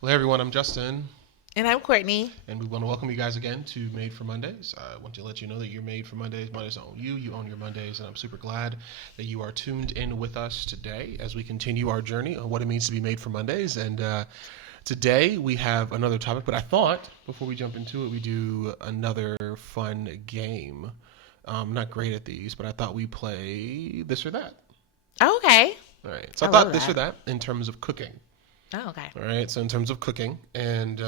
Well, hey everyone, I'm Justin, And I'm Courtney. and we want to welcome you guys again to Made for Mondays. I want to let you know that you're made for Mondays. Mondays own you. You own your Mondays, and I'm super glad that you are tuned in with us today as we continue our journey on what it means to be made for Mondays. And today we have another topic, but I thought before we jump into it, we do another fun game. I'm not great at these, but I thought we play this or that. Okay. All right. So I I thought love this or that. that in terms of cooking. Oh, okay. All right. So in terms of cooking, and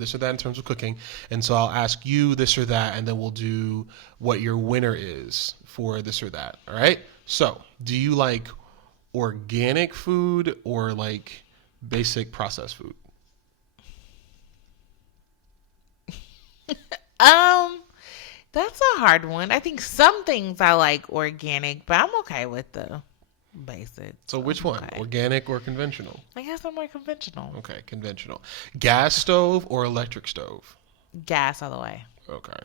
this or that in terms of cooking, and so I'll ask you this or that, and then we'll do what your winner is for this or that. All right. So do you like organic food or like basic processed food? Um, that's a hard one. I think some things I like organic, but I'm okay with the basics. So which one, Okay. organic or conventional? I guess I'm more conventional. Okay, conventional. Gas stove or electric stove? Gas all the way. Okay.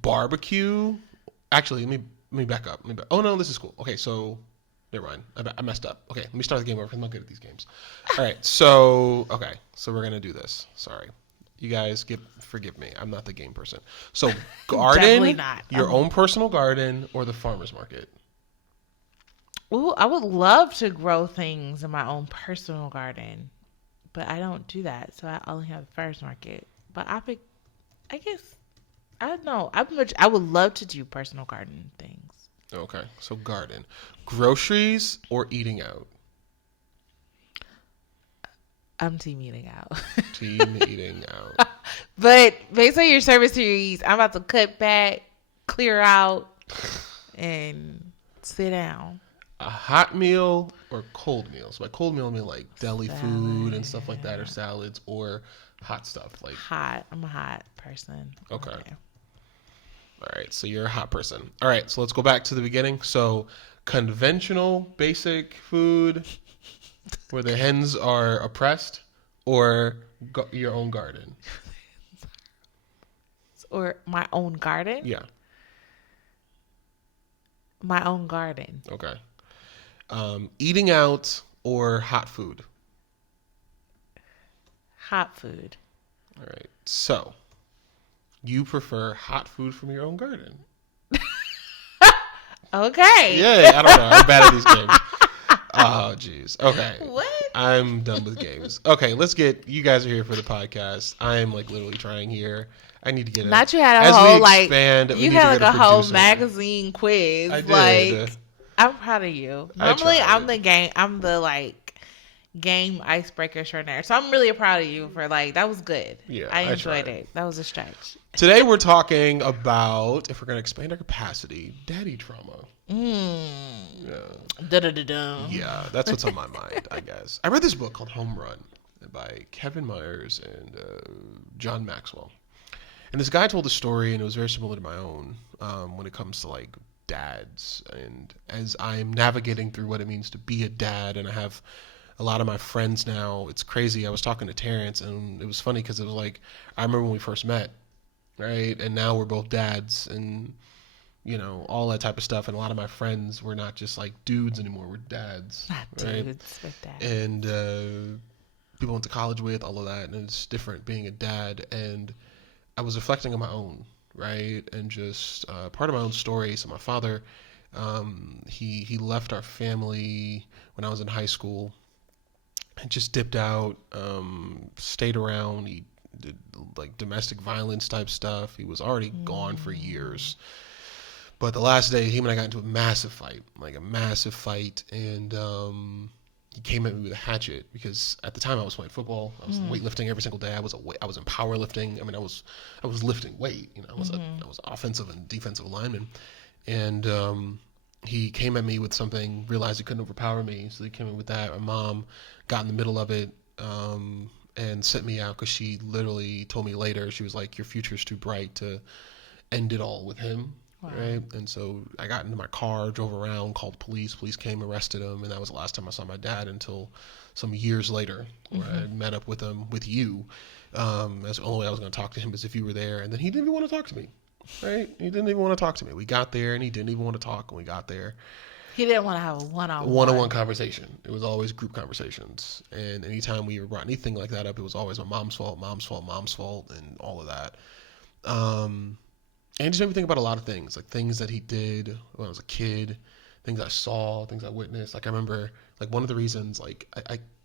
Barbecue. Actually, let me back up. Oh no, this is cool. Okay, so never mind. I messed up. Okay, let me start the game over because I'm not good at these games. All right, so we're gonna do this. Sorry, you guys forgive me. I'm not the game person. So Definitely garden, not. your own personal garden or the farmer's market. Ooh, I would love to grow things in my own personal garden, but I don't do that. So I only have the farmers market. But I guess, I don't know. I would love to do personal garden things. Okay, so garden, groceries or eating out. I'm team eating out. Team eating out. But based on your service series, I'm about to cut back, clear out, and sit down. A hot meal or cold meal. So by cold meal, I mean like deli food and Salad. stuff like that, or salads, or hot stuff. Like, Hot. I'm a hot person. okay. All right, so you're a hot person. All right, so let's go back to the beginning. So conventional, basic food where the hens are oppressed, or your own garden. Or my own garden. Yeah. My own garden. Okay. Eating out or hot food. Hot food. All right. So you prefer hot food from your own garden. Okay. Yeah, I don't know. I'm bad at these games. Oh, jeez. Okay. What? I'm done with games. Okay, you guys are here for the podcast. I am like literally trying here. I need to get Not you had a as we whole like expand, we you need had to like get a whole producer. magazine quiz. I did. Like I'm proud of you. I Normally tried. I'm the like game icebreaker extraordinaire. So I'm really proud of you for like that was good. Yeah, I I enjoyed tried. it. That was a stretch. Today we're talking about, if we're going to expand our capacity, daddy trauma. Yeah. Da da da da. Yeah, that's what's on my mind, I guess. I read this book called Home Run by Kevin Myers and John Maxwell. And this guy told a story, and it was very similar to my own when it comes to like dads. And as I'm navigating through what it means to be a dad, and I have a lot of my friends now, it's crazy. I was talking to Terrence, and it was funny because it was like, I remember when we first met, right? And now we're both dads, and all that type of stuff. And a lot of my friends were not just like dudes anymore, we're dads, Not right? dudes with that. And people I went to college with, all of that, and it's different being a dad. And I was reflecting on my own, right, and just part of my own story. So my father, he left our family when I was in high school, and just dipped out, stayed around. He did like domestic violence type stuff. He was already gone for years. But the last day, him and I got into a massive fight, and he came at me with a hatchet because at the time I was playing football. I was weightlifting every single day. I was in powerlifting. I mean, I was lifting weight. I was I was offensive and defensive lineman, and he came at me with something. Realized he couldn't overpower me, so he came in with that. My mom got in the middle of it. And sent me out because she literally told me later, she was like, your future's too bright to end it all with him. Wow. Right. And so I got into my car, drove around, called police. Police came, arrested him. And that was the last time I saw my dad until some years later, where I met up with him, with you. That's the only way I was going to talk to him is if you were there. And then he didn't even want to talk to me. Right. He didn't even want to talk to me. We got there and he didn't even want to talk when we got there. He didn't want to have a one-on-one. one-on-one conversation. It was always group conversations. And anytime we brought anything like that up, it was always my mom's fault, mom's fault, mom's fault, and all of that. And it just made me think about a lot of things, like things that he did when I was a kid, things I saw, things I witnessed. Like I remember, like one of the reasons, like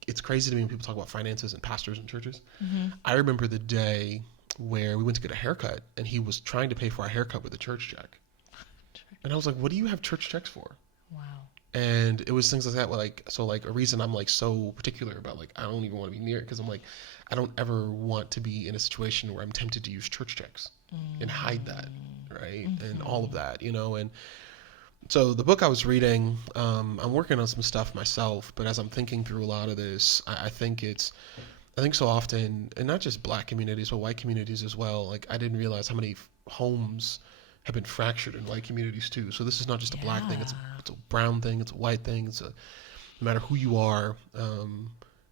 it's crazy to me when people talk about finances and pastors and churches. Mm-hmm. I remember the day where we went to get a haircut, and he was trying to pay for our haircut with a church check. And I was like, what do you have church checks for? Wow. And it was things like that, like a reason I'm like so particular about, like, I don't even want to be near it, because I'm like, I don't ever want to be in a situation where I'm tempted to use church checks and hide that, right? Mm-hmm. And all of that, and so the book I was reading, I'm working on some stuff myself, but as I'm thinking through a lot of this, I think so often, and not just black communities, but white communities as well, like I didn't realize how many homes have been fractured in white communities too. So this is not just a black thing, it's a brown thing, it's a white thing, no matter who you are,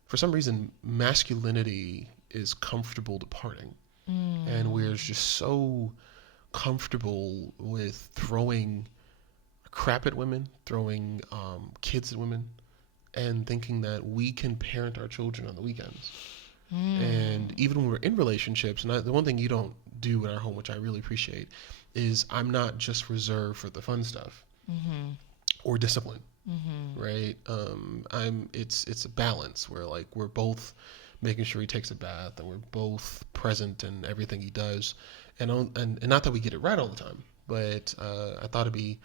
for some reason, masculinity is comfortable departing. And we're just so comfortable with throwing crap at women, throwing kids at women, and thinking that we can parent our children on the weekends. And even when we're in relationships, and the one thing you don't do in our home, which I really appreciate, is I'm not just reserved for the fun stuff or discipline, right? It's a balance where like we're both making sure he takes a bath, and we're both present in everything he does, and not that we get it right all the time, but I thought it'd be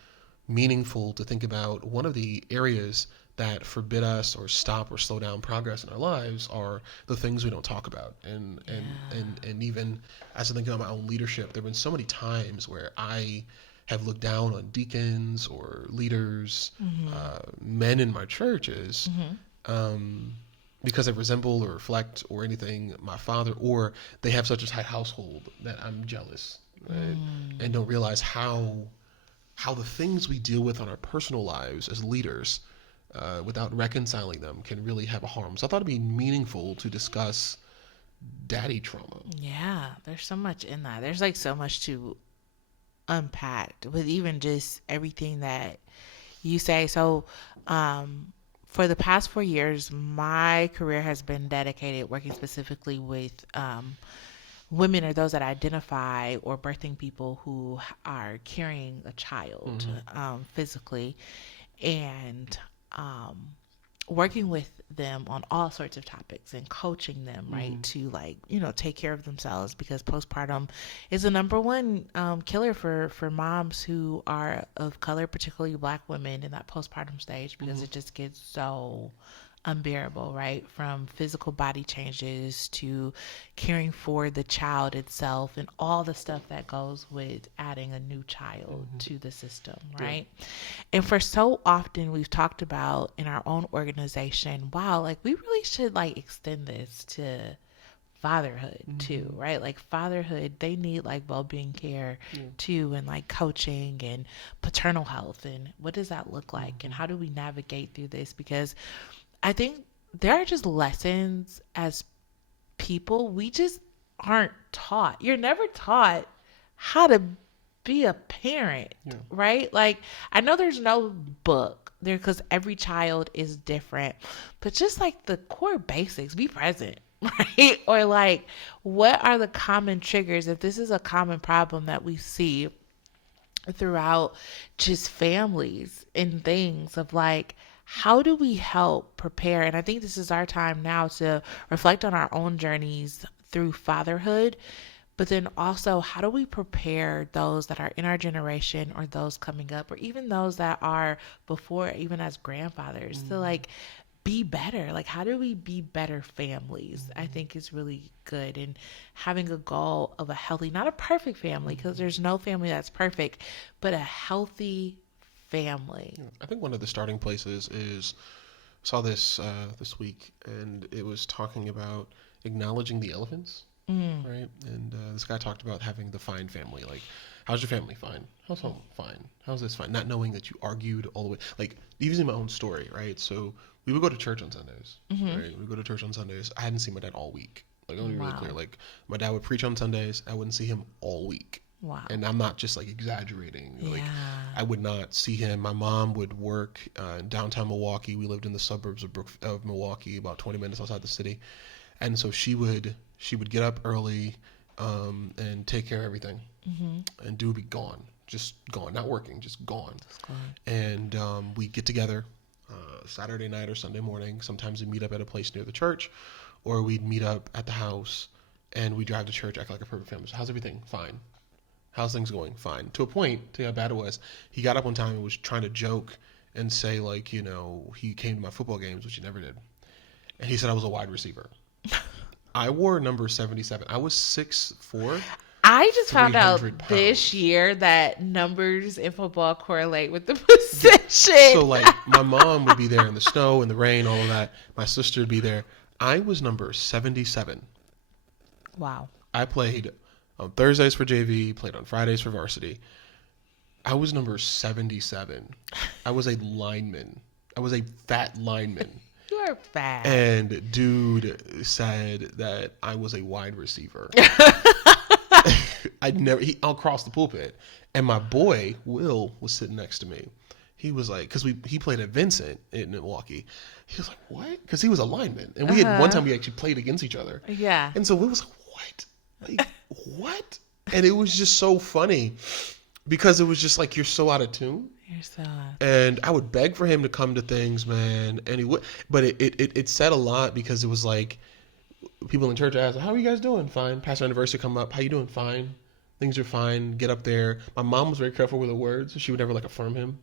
meaningful to think about one of the areas that forbid us or stop or slow down progress in our lives are the things we don't talk about. And even as I think about my own leadership, there have been so many times where I have looked down on deacons or leaders, men in my churches, because they resemble or reflect or anything my father, or they have such a tight household that I'm jealous, right? And don't realize how the things we deal with on our personal lives as leaders, without reconciling them, can really have a harm. So I thought it'd be meaningful to discuss daddy trauma. Yeah, there's so much in that. There's like so much to unpack with even just everything that you say. So, for the past 4 years, my career has been dedicated working specifically with women or those that identify or birthing people who are carrying a child physically, and working with them on all sorts of topics and coaching them, right, to like, take care of themselves, because postpartum is the number one killer for moms who are of color, particularly black women in that postpartum stage, because it just gets so unbearable, right? From physical body changes to caring for the child itself and all the stuff that goes with adding a new child to the system, right? Yeah. And for so often we've talked about in our own organization, wow, like we really should like extend this to fatherhood too, right? Like fatherhood, they need like well-being care too, and like coaching and paternal health, and what does that look like, and how do we navigate through this? Because I think there are just lessons as people we just aren't taught. You're never taught how to be a parent, right? Like I know there's no book there because every child is different, but just like the core basics, be present, right? Or like, what are the common triggers if this is a common problem that we see throughout just families and things of like, how do we help prepare? And I think this is our time now to reflect on our own journeys through fatherhood, but then also how do we prepare those that are in our generation or those coming up, or even those that are before, even as grandfathers, to like be better? Like, how do we be better families? I think is really good. And having a goal of a healthy, not a perfect family, because there's no family that's perfect, but a healthy family. I think one of the starting places is, saw this this week, and it was talking about acknowledging the elephants, right? And this guy talked about having the fine family. Like, how's your family? Fine. How's home? Fine. How's this? Fine. Not knowing that you argued all the way. Like, using my own story, right? So we would go to church on Sundays, right? We go to church on Sundays. I hadn't seen my dad all week. Like, I want to be really clear. Like, my dad would preach on Sundays. I wouldn't see him all week. Wow. And I'm not just like exaggerating. Like, Yeah. I would not see him. My mom would work in downtown Milwaukee. We lived in the suburbs of Milwaukee, about 20 minutes outside the city. And so she would get up early, and take care of everything. Mm-hmm. And dude would be gone, just gone, not working, just gone. That's good. And we'd get together Saturday night or Sunday morning. Sometimes we'd meet up at a place near the church, or we'd meet up at the house, and we drive to church, act like a perfect family. So how's everything? Fine. How's things going? Fine. To a point, to how bad it was, he got up one time and was trying to joke and say, like, he came to my football games, which he never did. And he said I was a wide receiver. I wore number 77. I was 6'4". I just found out 300 pounds. this year that numbers in football correlate with the position. So, like, my mom would be there in the snow and the rain, all of that. My sister would be there. I was number 77. Wow. I played on Thursdays for JV, played on Fridays for varsity. I was number 77. I was a lineman. I was a fat lineman. You are fat. And dude said that I was a wide receiver. I'll cross the pulpit. And my boy, Will, was sitting next to me. He was like, because he played at Vincent in Milwaukee. He was like, what? Because he was a lineman. And we had one time we actually played against each other. Yeah. And so Will was like, what? Like, what? And it was just so funny because it was just like, you're so out of tune. You're so And I would beg for him to come to things, man. And he would, but it said a lot because it was like, people in church asked, how are you guys doing? Fine. Pastor anniversary come up. How you doing? Fine. Things are fine. Get up there. My mom was very careful with her words. She would never like affirm him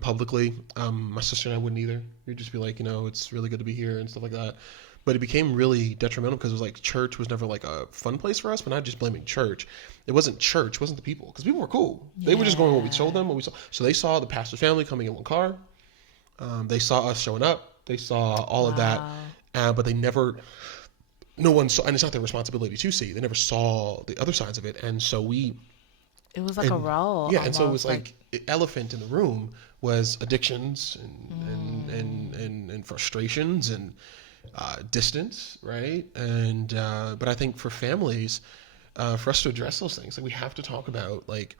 publicly. My sister and I wouldn't either. We'd just be like, it's really good to be here and stuff like that. But it became really detrimental because it was like church was never like a fun place for us, but not just blaming church. It wasn't church. It wasn't the people because people were cool. They were just going what we told them, what we saw. So they saw the pastor's family coming in one car. They saw us showing up. They saw all of that. But they never... No one saw, and it's not their responsibility to see. They never saw the other sides of it, and so it was like a role. Yeah, and so it was like elephant in the room was addictions and frustrations and distance, right? And but I think for families, for us to address those things, like we have to talk about like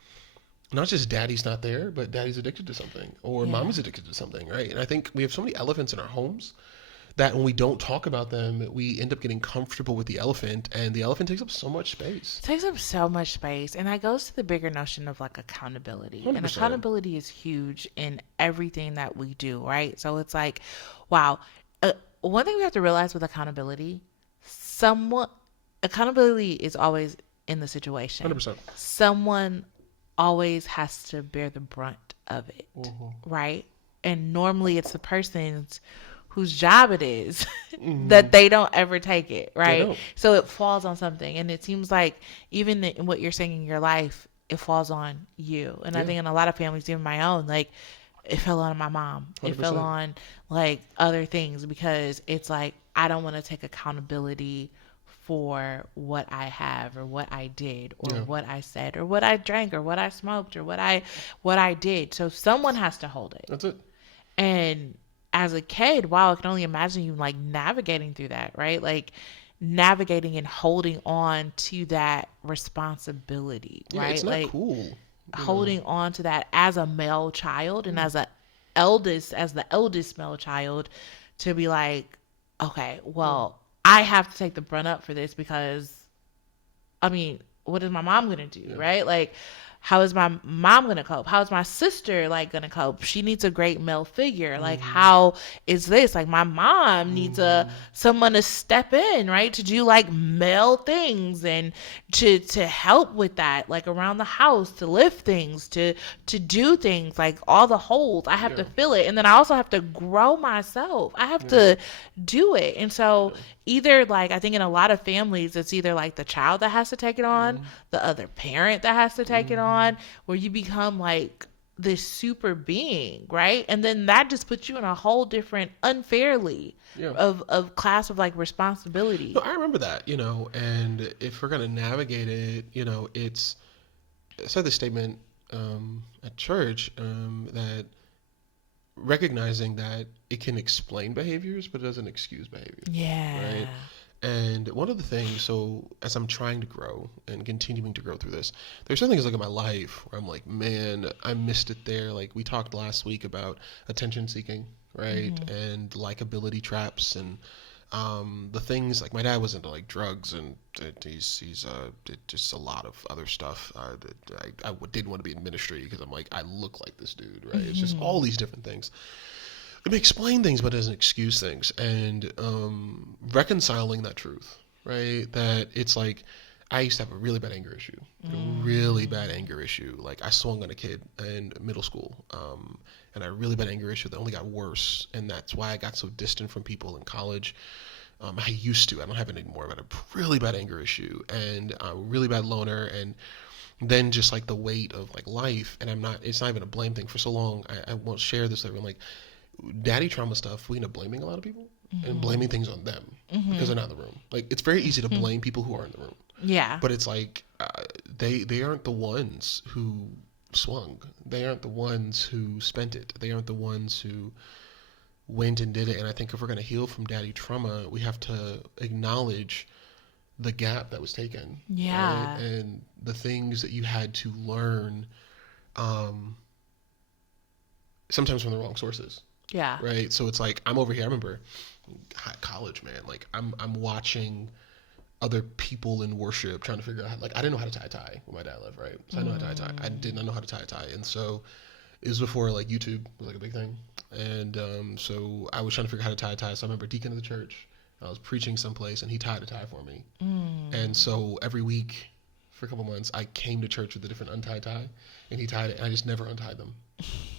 not just daddy's not there, but daddy's addicted to something or mom is addicted to something, right? And I think we have so many elephants in our homes that when we don't talk about them, we end up getting comfortable with the elephant, and the elephant takes up so much space. It takes up so much space, and that goes to the bigger notion of like accountability. 100%. And accountability is huge in everything that we do, right? So it's like, wow. One thing we have to realize with accountability, accountability is always in the situation. 100%. Someone always has to bear the brunt of it, right? And normally it's the person's whose job it is that they don't ever take it, right? So it falls on something. And it seems like even in what you're saying in your life, it falls on you. And I think in a lot of families, even my own, like it fell on my mom. 100%. It fell on like other things because it's like, I don't want to take accountability for what I have or what I did or what I said or what I drank or what I smoked or what I did. So someone has to hold it. That's it. And as a kid, wow, I can only imagine you like navigating through that, right? Like navigating and holding on to that responsibility, right? It's not like cool. Holding on to that as a male child and as the eldest male child to be like, okay, well, I have to take the brunt up for this because, I mean, what is my mom going to do, right? Like, how is my mom going to cope? How is my sister like going to cope? She needs a great male figure. Like, how is this? Like, my mom needs someone to step in, right? To do like male things and to help with that, like around the house, to lift things, to do things, like all the holes. I have to fill it. And then I also have to grow myself. I have to do it. And so either like, I think in a lot of families, it's either like the child that has to take it on, the other parent that has to take it on, where you become like this super being, right? And then that just puts you in a whole different unfairly of class of like responsibility. No, I remember that, and if we're going to navigate it, I said this statement at church that recognizing that it can explain behaviors, but it doesn't excuse behaviors. Yeah. Right. And one of the things, so as I'm trying to grow and continuing to grow through this, there's some things like in my life where I'm like, man, I missed it there. Like we talked last week about attention seeking, right? Mm-hmm. And likability traps and the things like my dad was into like drugs and he's did just a lot of other stuff that I didn't want to be in ministry because I'm like I look like this dude, right? It's just Mm-hmm. all these different things. It may explain things, but it doesn't excuse things. And reconciling that truth, right? That it's like I used to have a really bad anger issue, a really bad Mm. anger issue. Like I swung on a kid in middle school, and I had a really bad anger issue that only got worse, and that's why I got so distant from people in college. I used to. I don't have it anymore. But a really bad anger issue and a really bad loner, and then just like the weight of like life. And I'm not. It's not even a blame thing. For so long, I won't share this. Everyone like daddy trauma stuff, we end up blaming a lot of people and Mm-hmm. blaming things on them because Mm-hmm. they're not in the room. Like it's very easy to Mm-hmm. blame people who are in the room, Yeah. but it's like they aren't the ones who swung. They aren't the ones who spent it. They aren't the ones who went and did it. And I think if we're going to heal from daddy trauma, we have to acknowledge the gap that was taken, right? Yeah. And the things that you had to learn, um, sometimes from the wrong sources, Yeah. right? So it's like I'm over here. I remember college, man. Like I'm watching other people in worship trying to figure out like I didn't know how to tie a tie when my dad left, right? So I know how to tie a tie. I did not know how to tie a tie, and so it was before like YouTube was like a big thing, and so I was trying to figure out how to tie a tie. So I remember deacon of the church. I was preaching someplace, and he tied a tie for me, and Mm. so every week for a couple months, I came to church with a different untied tie, and he tied it, and I just never untied them,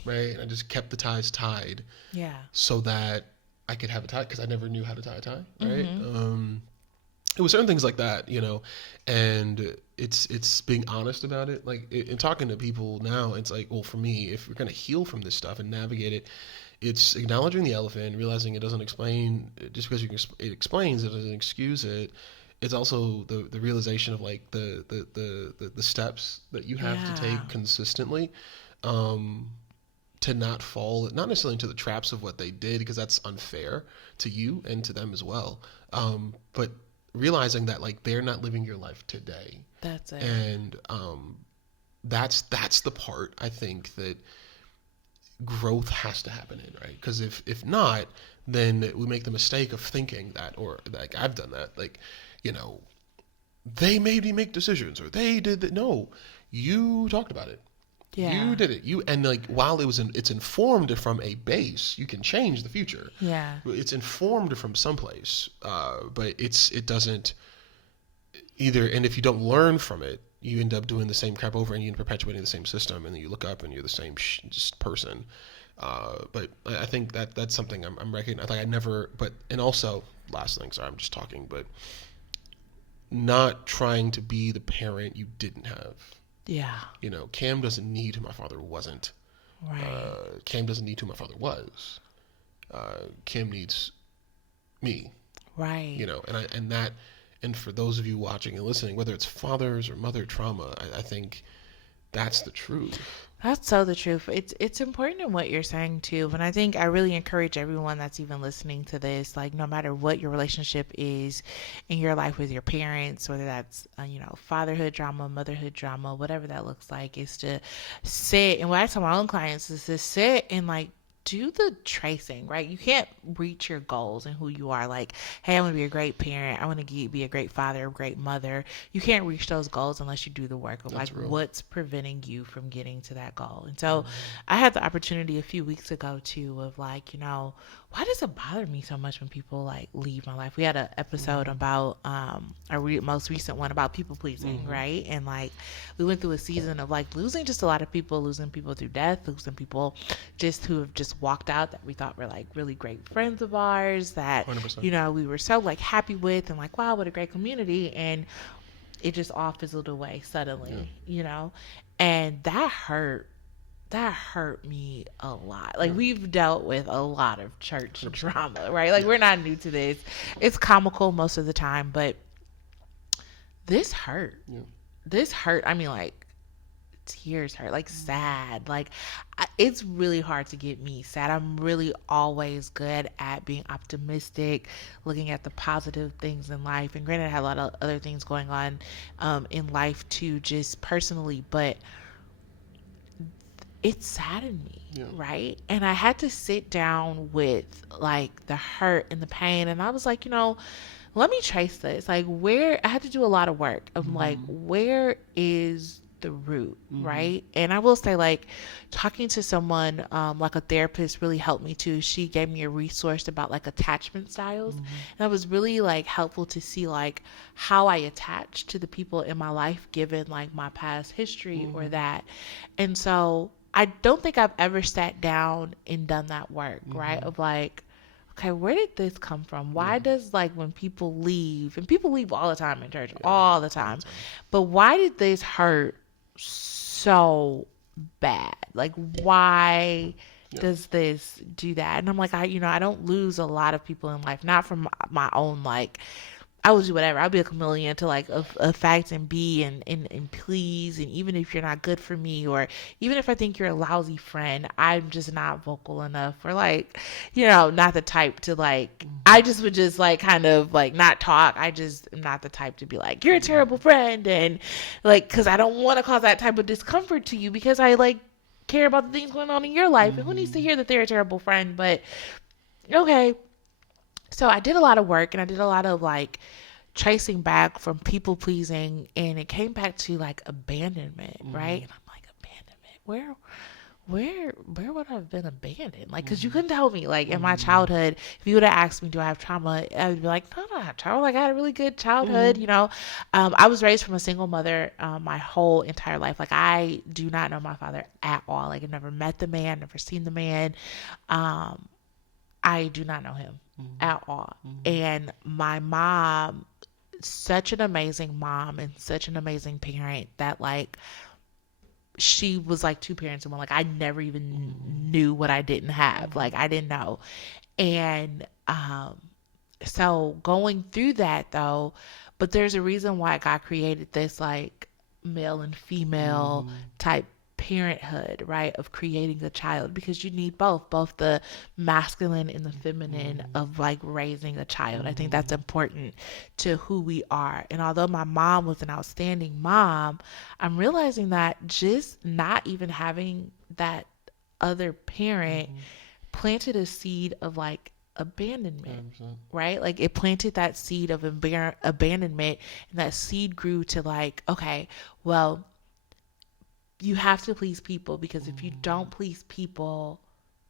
right? And I just kept the ties tied Yeah. so that I could have a tie because I never knew how to tie a tie, right? Mm-hmm. It was certain things like that, and it's being honest about it. Like in talking to people now, it's like, well, for me, if we're gonna heal from this stuff and navigate it, it's acknowledging the elephant, realizing it doesn't explain just because it explains it doesn't excuse it. It's also the realization of like the steps that you have to Yeah. take consistently. Um, to not fall, not necessarily into the traps of what they did, because that's unfair to you and to them as well. But realizing that like they're not living your life today, That's it. and that's the part I think that growth has to happen in, right? Because if not, then we make the mistake of thinking that, or like I've done that, like you know, they made me make decisions, or they did that. No, you talked about it. You Yeah. did it. You and like while it's informed from a base, you can change the future. Yeah. It's informed from someplace, but it doesn't either. And if you don't learn from it, you end up doing the same crap over, and you end up perpetuating the same system. And then you look up, and you're the same just person. But I think that's something I'm recognizing. Like I never, but and also last thing. Sorry, I'm just talking, but not trying to be the parent you didn't have. Yeah. Cam doesn't need who my father wasn't. Right. Cam doesn't need who my father was. Cam needs me. Right. And for those of you watching and listening, whether it's fathers or mother trauma, I think that's the truth. That's so the truth. It's important in what you're saying too. And I think I really encourage everyone that's even listening to this, like no matter what your relationship is in your life with your parents, whether that's fatherhood drama, motherhood drama, whatever that looks like, is to sit. And what I tell my own clients is to sit and like do the tracing, right? You can't reach your goals and who you are. Like, hey, I want to be a great parent. I want to be a great father, a great mother. You can't reach those goals unless you do the work of like That's real. what's preventing you from getting to that goal. And so I had the opportunity a few weeks ago too of like, why does it bother me so much when people like leave my life? We had an episode about most recent one about people pleasing, right? And like we went through a season of like losing just a lot of people, losing people through death, losing people just who have just walked out that we thought were like really great friends of ours that 100%. we were so like happy with and like wow, what a great community, and it just all fizzled away Yeah. suddenly. And that hurt me a lot. Like Yeah. we've dealt with a lot of church 100%. drama, right? Like Yeah. we're not new to this. It's comical most of the time, but this hurt. Yeah. This hurt. I mean, like tears hurt, like sad. Like it's really hard to get me sad. I'm really always good at being optimistic, looking at the positive things in life. And granted, I had a lot of other things going on in life too, just personally, but it saddened me, Yeah. right? And I had to sit down with like the hurt and the pain. And I was like, let me trace this. Like, where I had to do a lot of work of like, where is the root, right? And I will say, like, talking to someone, like a therapist, really helped me too. She gave me a resource about like attachment styles, and that was really like helpful to see like how I attach to the people in my life, given like my past history or that. And so I don't think I've ever sat down and done that work, right? Of like, okay, where did this come from? Why does like when people leave, and people leave all the time in church, all the time, but why did this hurt so bad? Like, why does this do that? And I'm like, I don't lose a lot of people in life, not from my own like I will do whatever. I'll be a chameleon to like affect and be and please. And even if you're not good for me, or even if I think you're a lousy friend, I'm just not vocal enough, or like, not the type to like, I just would just like kind of like not talk. I just am not the type to be like, you're a terrible friend. And like, cause I don't want to cause that type of discomfort to you, because I like care about the things going on in your life. And who needs to hear that they're a terrible friend? But okay. So I did a lot of work, and I did a lot of like tracing back from people pleasing, and it came back to like abandonment, right? And I'm like, abandonment, where would I have been abandoned? Like, cause you couldn't tell me like in my childhood, if you would have asked me, do I have trauma? I would be like, no, I don't have trauma. Like I had a really good childhood, I was raised from a single mother, my whole entire life. Like I do not know my father at all. Like I've never met the man, never seen the man. I do not know him at all. And my mom, such an amazing mom and such an amazing parent, that like she was like two parents in one. Like I never even knew what I didn't have. Like I didn't know. And so going through that though, but there's a reason why God created this like male and female type parenthood, right? Of creating a child, because you need both the masculine and the feminine of like raising a child. I think that's important to who we are. And although my mom was an outstanding mom, I'm realizing that just not even having that other parent planted a seed of like abandonment, 100%. right? Like it planted that seed of abandonment, and that seed grew to like, okay, well, you have to please people, because if you don't please people,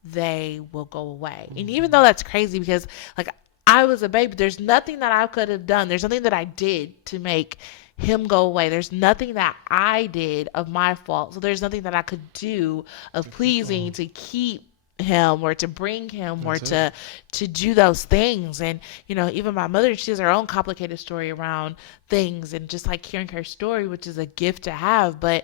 they will go away. And even though that's crazy, because like I was a baby, there's nothing that I could have done. There's nothing that I did to make him go away. There's nothing that I did of my fault. So there's nothing that I could do of pleasing to keep him, or to bring him, or to do those things. And even my mother, she has her own complicated story around things, and just like hearing her story, which is a gift to have, but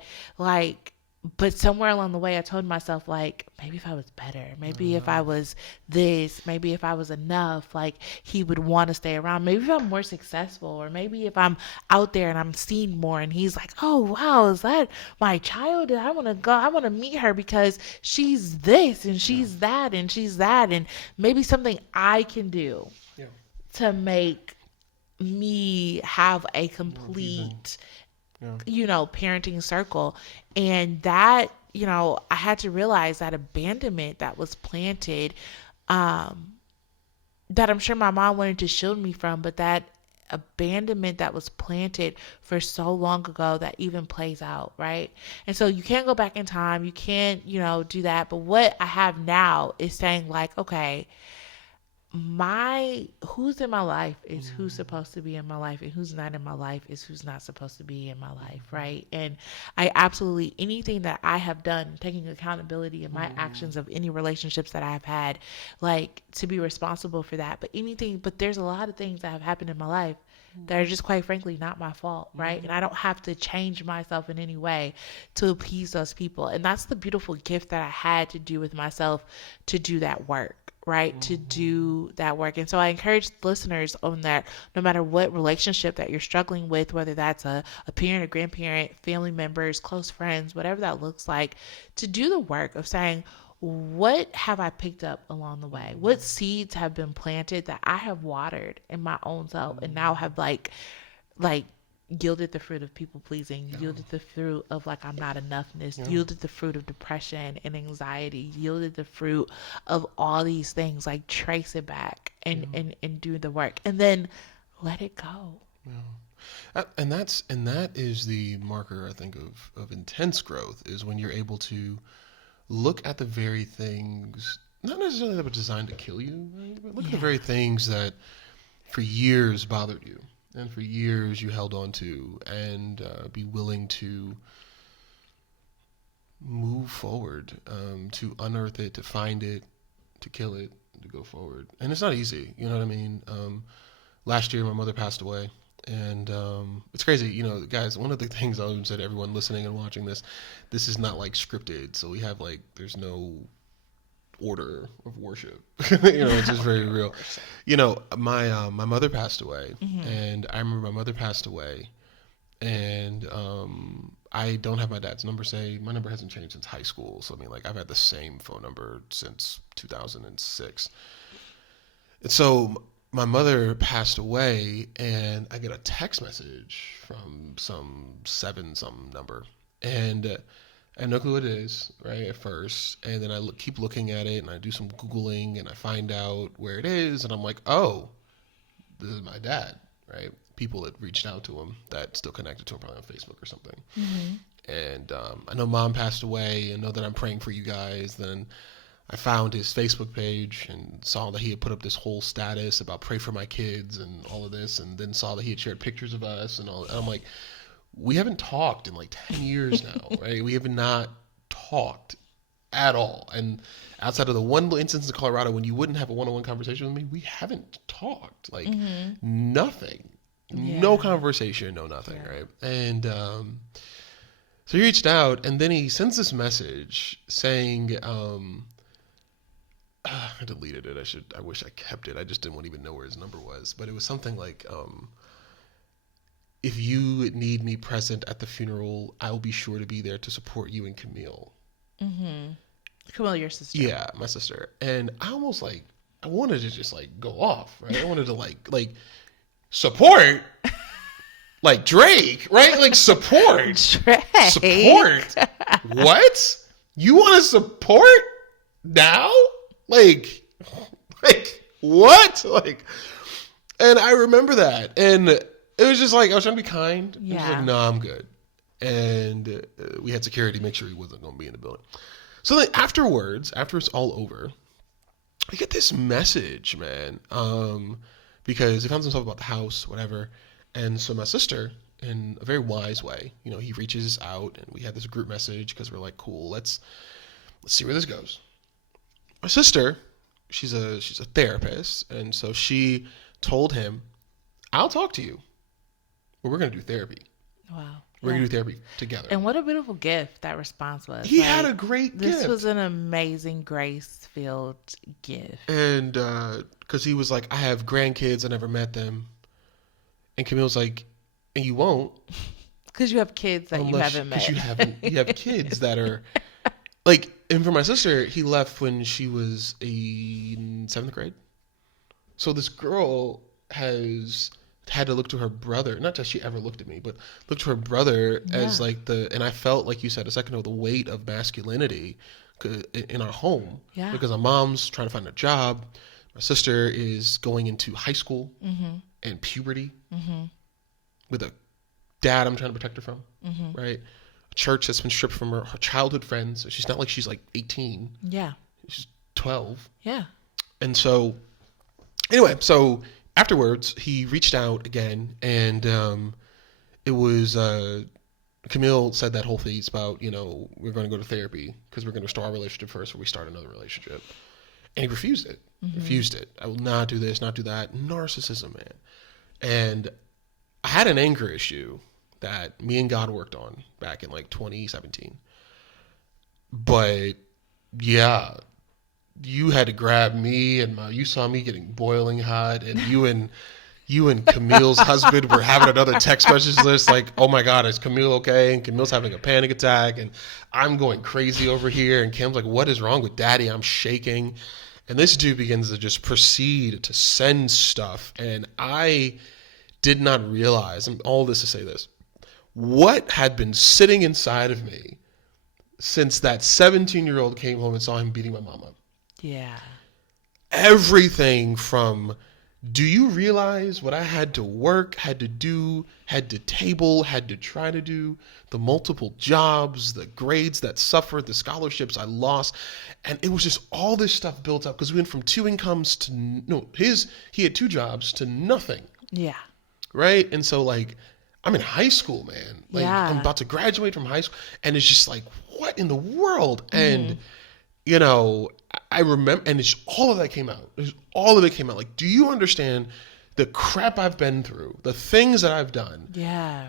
somewhere along the way I told myself, like, maybe if I was better, maybe if I was this, maybe if I was enough, like he would want to stay around. Maybe if I'm more successful, or maybe if I'm out there and I'm seen more, and he's like, oh wow, is that my child? I want to go, I want to meet her because she's this and she's that and she's that. And maybe something I can do to make me have a complete parenting circle. And that, I had to realize that abandonment that was planted, that I'm sure my mom wanted to shield me from, but that abandonment that was planted for so long ago that even plays out, right? And so you can't go back in time, you can't, do that. But what I have now is saying like, okay, who's in my life is who's supposed to be in my life, and who's not in my life is who's not supposed to be in my life, right? And I absolutely, anything that I have done, taking accountability in my actions of any relationships that I've had, like to be responsible for that. But there's a lot of things that have happened in my life that are just quite frankly not my fault, right? And I don't have to change myself in any way to appease those people. And that's the beautiful gift that I had to do with myself, to do that work, right, to do that work. And so I encourage listeners on that, no matter what relationship that you're struggling with, whether that's a parent, a grandparent, family members, close friends, whatever that looks like, to do the work of saying, what have I picked up along the way? What seeds have been planted that I have watered in my own self and now have like yielded the fruit of people pleasing, yielded the fruit of like I'm not enoughness, yielded the fruit of depression and anxiety, yielded the fruit of all these things. Like trace it back and do the work, and then let it go. And that is the marker, I think, of intense growth, is when you're able to look at the very things, not necessarily that were designed to kill you, right? But look at the very things that for years bothered you and for years you held on to, and be willing to move forward, to unearth it, to find it, to kill it, to go forward. And it's not easy, you know what I mean? Last year my mother passed away. And it's crazy, you know, guys, one of the things I always say to everyone listening and watching this is not like scripted. So we have like, there's no order of worship. You know, it's just very real. You know, my mother passed away, and I remember my mother passed away, and I don't have my dad's number saved. My number hasn't changed since high school. So I mean, like, I've had the same phone number since 2006. And so my mother passed away, and I get a text message from some some number, and I have no clue what it is, right, at first, and then I keep looking at it, and I do some Googling, and I find out where it is, and I'm like, oh, this is my dad, right? People that reached out to him that still connected to him, probably on Facebook or something. And I know Mom passed away, and know that I'm praying for you guys. Then I found his Facebook page and saw that he had put up this whole status about pray for my kids and all of this, and then saw that he had shared pictures of us and all. And I'm like, we haven't talked in like 10 years now, right? We have not talked at all. And outside of the one instance in Colorado when you wouldn't have a one-on-one conversation with me, we haven't talked. Like nothing. No conversation, no nothing, right? And so he reached out, and then he sends this message saying, I deleted it. I wish I kept it. I just didn't even know where his number was. But it was something like, if you need me present at the funeral, I will be sure to be there to support you and Camille. Camille, your sister. Yeah, my sister. And I almost like, I wanted to just like go off, right? I wanted to like support, like Drake, right? Like support. Drake. Support. What? You want to support now? Like what? Like, and I remember that, and it was just like I was trying to be kind. I was like, no, I'm good. And we had security make sure he wasn't going to be in the building. So then afterwards, after it's all over, I get this message, man, because he found himself about the house, whatever. And so my sister, in a very wise way, you know, he reaches out, and we had this group message because we're like, cool, let's see where this goes. My sister, she's a therapist, and so she told him, I'll talk to you, but we're going to do therapy. Wow. We're going to do therapy together. And what a beautiful gift that response was. He had a great gift. This was an amazing grace-filled gift. And because he was like, I have grandkids, I never met them. And Camille's like, and you won't. Because you have kids that you haven't met. Because you have kids that are... Like, and for my sister, he left when she was in 7th grade. So this girl has had to look to her brother. Not that she ever looked at me, but look to her brother as like and I felt, like you said a second ago, the weight of masculinity in our home. Yeah. Because my mom's trying to find a job. My sister is going into high school and puberty with a dad I'm trying to protect her from, right? Church that's been stripped from her childhood friends. She's not like she's like 18. Yeah. She's 12. Yeah. And so, anyway, so afterwards, he reached out again, and it was, Camille said that whole thing about, you know, we're going to go to therapy because we're going to restore our relationship first before we start another relationship. And he refused it. Refused it. I will not do this, not do that. Narcissism, man. And I had an anger issue that me and God worked on back in like 2017. But yeah, you had to grab me, and you saw me getting boiling hot, and you and Camille's husband were having another text message list like, oh my God, is Camille okay? And Camille's having a panic attack, and I'm going crazy over here. And Kim's like, what is wrong with daddy? I'm shaking. And this dude begins to just proceed to send stuff. And I did not realize, and all this to say this, what had been sitting inside of me since that 17-year-old came home and saw him beating my mama. Yeah. Everything from, do you realize what I had to work, had to do, had to table, had to try to do, the multiple jobs, the grades that suffered, the scholarships I lost. And it was just all this stuff built up because we went from two incomes to, no, he had two jobs to nothing. Yeah. Right? And so like, I'm in high school, man. Like Yeah. I'm about to graduate from high school. And it's just like, what in the world? And, you know, I remember, and it's all of that came out. All of it came out. Like, do you understand the crap I've been through, the things that I've done? Yeah.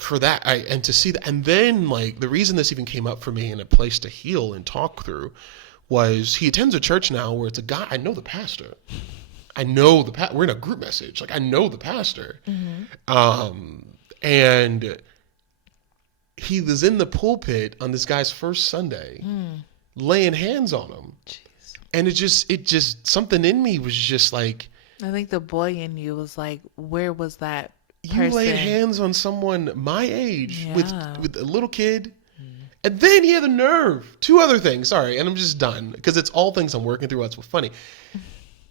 For that, and to see that, and then like the reason this even came up for me in a place to heal and talk through was he attends a church now where it's a guy, I know the pastor. We're in a group message. Like I know the pastor. And he was in the pulpit on this guy's first Sunday, laying hands on him. Jeez. And it just, something in me was just like, I think the boy in you was like, where was that you person? laid hands on someone my age Yeah. with a little kid. And then he had the nerve. Two other things. Sorry. And I'm just done because it's all things I'm working through. That's what's funny.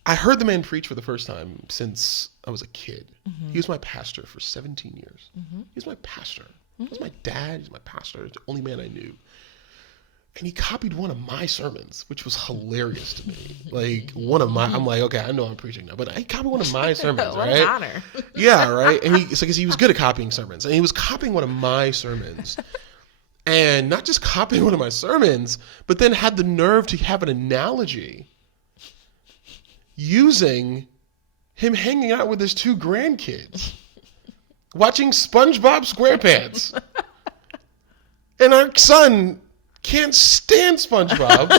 I heard the man preach for the first time since I was a kid. He was my pastor for 17 years. He was my pastor. He was my dad. He's my pastor. He's the only man I knew. And he copied one of my sermons, which was hilarious to me. Like I'm like, okay, I know I'm preaching now, but he copied one of my sermons, What right? an honor. Yeah, right. And it's like, 'cause he was good at copying sermons, and he was copying one of my sermons, and not just copying one of my sermons, but then had the nerve to have an analogy using him hanging out with his two grandkids, watching SpongeBob SquarePants, and our son can't stand SpongeBob,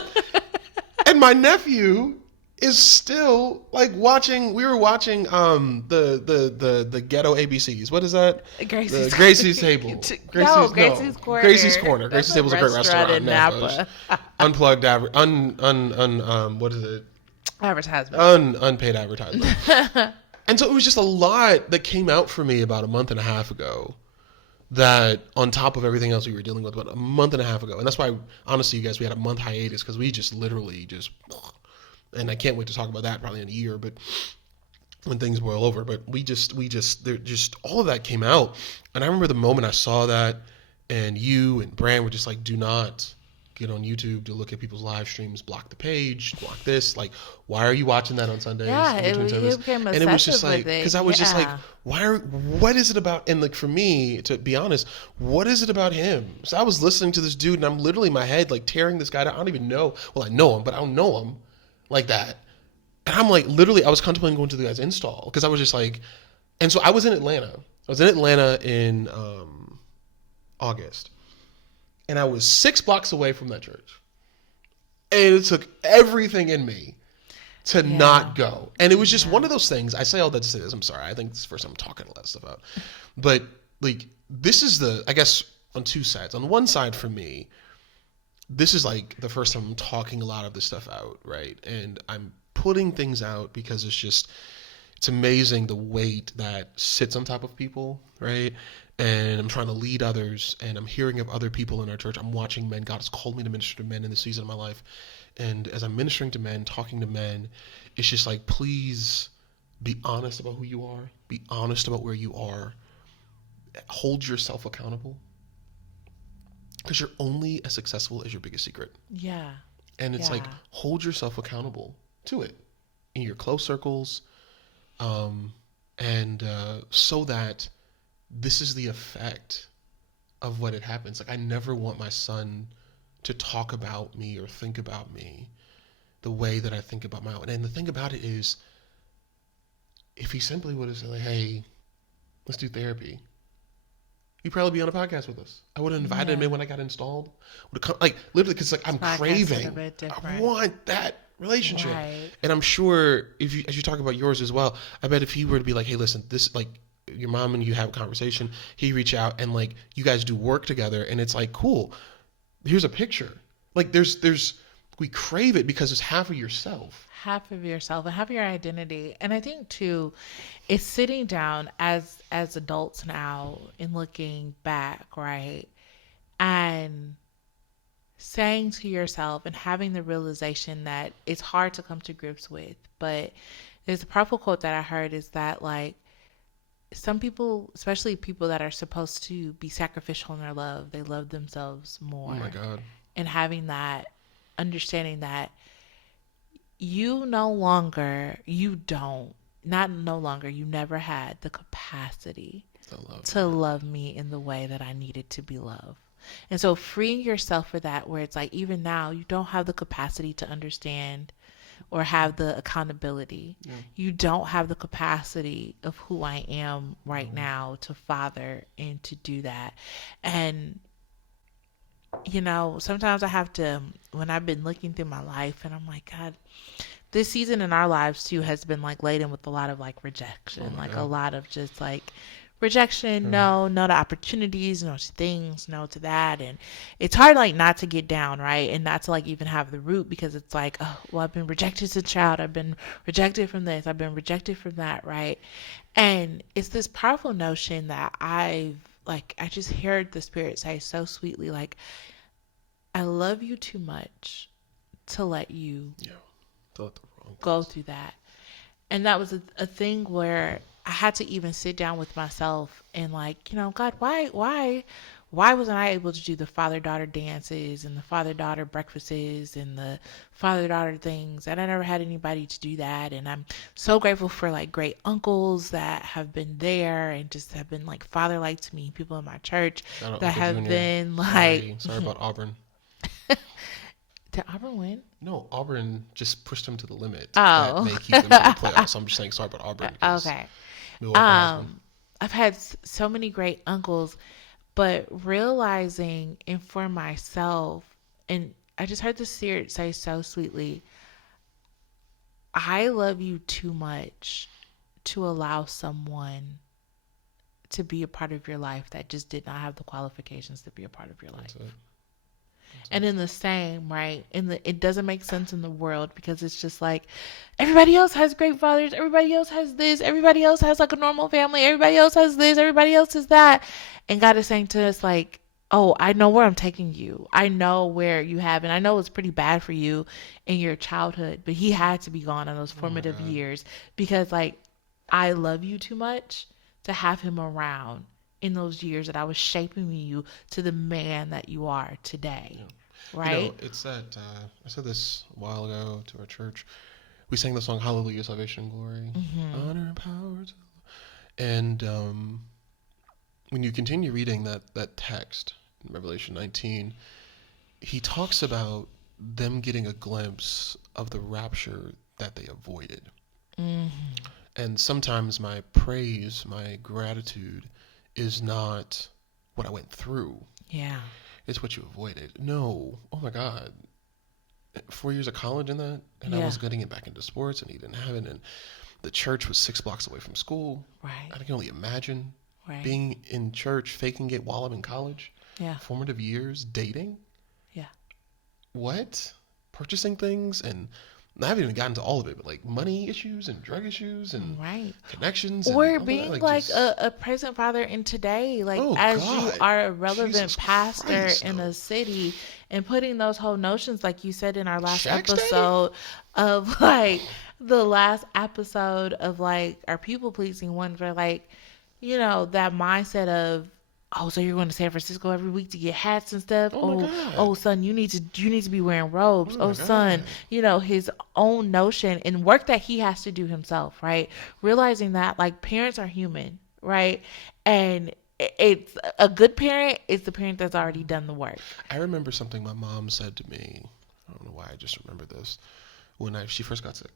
and my nephew is still like watching. We were watching the ghetto ABCs. What is that? Gracie's Table. Gracie's Corner. Gracie's Corner. That's Gracie's Table is a great restaurant in Napa. Unplugged what is it? Advertisement. Unpaid advertisement. And so it was just a lot that came out for me about a month and a half ago. That on top of everything else we were dealing with about a month and a half ago. And that's why, honestly, you guys, we had a month hiatus because we just literally just, and I can't wait to talk about that probably in a year, but when things boil over. But all of that came out. And I remember the moment I saw that, and you and Bran were just like, do not get on YouTube to look at people's live streams, block the page, block this. Like, why are you watching that on Sundays? Yeah, it became and it was just like, because I was just like, what is it about? And like, for me, to be honest, what is it about him? So I was listening to this dude, and I'm literally in my head like tearing this guy down. I don't even know. Well, I know him, but I don't know him like that. And I'm like, literally, I was contemplating going to the guy's install because I was just like, and so I was in Atlanta. I was in Atlanta in August. And I was 6 blocks away from that church. And it took everything in me to not go. And it was just one of those things. I say all that to say this. I'm sorry. I think this is the first time I'm talking all that stuff out. But like, this is I guess on two sides. On one side for me, this is like the first time I'm talking a lot of this stuff out, right? And I'm putting things out because it's amazing the weight that sits on top of people, right? And I'm trying to lead others, and I'm hearing of other people in our church. I'm watching men. God has called me to minister to men in this season of my life. And as I'm ministering to men, talking to men, it's just like, please be honest about who you are. Be honest about where you are. Hold yourself accountable. Because you're only as successful as your biggest secret. Yeah. And it's like, hold yourself accountable to it in your close circles. So that this is the effect of what it happens. Like, I never want my son to talk about me or think about me the way that I think about my own. And the thing about it is, if he simply would have said, like, hey, let's do therapy, he'd probably be on a podcast with us. I would have invited him in when I got installed. Would have come, like, literally, because like I'm craving. I want that relationship. Right. And I'm sure if you, as you talk about yours as well, I bet if he were to be like, hey, listen, this like your mom and you have a conversation, he reach out and like you guys do work together, and it's like cool. Here's a picture. Like there's we crave it because it's half of yourself. Half of yourself and half of your identity. And I think too, it's sitting down as adults now and looking back, right? And saying to yourself and having the realization that it's hard to come to grips with. But there's a powerful quote that I heard is that like some people, especially people that are supposed to be sacrificial in their love, they love themselves Oh my more. God. And having that understanding that you no longer, you don't, not no longer, you never had the capacity I love to that. love me in the way that I needed to be loved. And so freeing yourself for that, where it's like, even now, you don't have the capacity to understand or have the accountability. Yeah. You don't have the capacity of who I am right now to father and to do that. And, you know, sometimes I have to, when I've been looking through my life and I'm like, God, this season in our lives too has been like laden with a lot of like Oh rejection, my like a God. lot of just like rejection, Yeah. no to opportunities, no to things, no to that. And it's hard like not to get down, right? And not to like even have the root because it's like, oh, well, I've been rejected as a child. I've been rejected from this. I've been rejected from that, right? And it's this powerful notion that I just heard the Spirit say so sweetly, like, I love you too much to let you Yeah. Thought the wrong go things. through that. And that was a thing where I had to even sit down with myself and like, you know, God, why wasn't I able to do the father daughter dances and the father daughter breakfasts and the father daughter things? And I never had anybody to do that. And I'm so grateful for like great uncles that have been there and just have been like father like to me, people in my church Shout out that Uncle have Junior. been like, Sorry about Auburn. did Auburn win? No, Auburn just pushed them to the limit. That Oh, may keep them in the playoffs. So I'm just saying sorry about Auburn because okay. Milwaukee Heisman. I've had so many great uncles, but realizing and for myself, and I just heard the Spirit say so sweetly, I love you too much to allow someone to be a part of your life that just did not have the qualifications to be a part of your life. That's it. And in the same, right? It doesn't make sense in the world because it's just like everybody else has great fathers, everybody else has this, everybody else has like a normal family, everybody else has this, everybody else has that. And God is saying to us like, oh, I know where I'm taking you. I know where you have, and I know it's pretty bad for you in your childhood, but he had to be gone in those Oh my formative God. years because like I love you too much to have him around in those years that I was shaping you to the man that you are today. Yeah. You know, Right? it's that I said this a while ago to our church. We sang the song Hallelujah, Salvation and Glory, Mm-hmm. honor and power. And when you continue reading that text in Revelation 19, he talks about them getting a glimpse of the rapture that they avoided. Mm-hmm. And sometimes my praise, my gratitude is not what I went through. Yeah. It's what you avoided. No. Oh my God. 4 years of college in that, and I Yeah. was getting it back into sports, and he didn't have it, and the church was 6 blocks away from school. Right. I can only imagine Right. being in church, faking it while I'm in college, Yeah. formative years, dating. Yeah. What? Purchasing things, and I haven't even gotten to all of it, but like money issues and drug issues and Right. connections and Or all of that, being like like just a present father in today, like oh as you God, are a relevant Jesus pastor Christ, in no. a city and putting those whole notions, like you said in our last Shaq's daddy? episode of like the last episode of like our people pleasing ones where like, you know, that mindset of oh, so you're going to San Francisco every week to get hats and stuff. Oh my Oh, God. oh, son, you need to be wearing robes. Oh Oh, my son, God. you know his own notion and work that he has to do himself, right? Realizing that like parents are human, right? And it's a good parent is the parent that's already done the work. I remember something my mom said to me. I don't know why I just remember this. When she first got sick,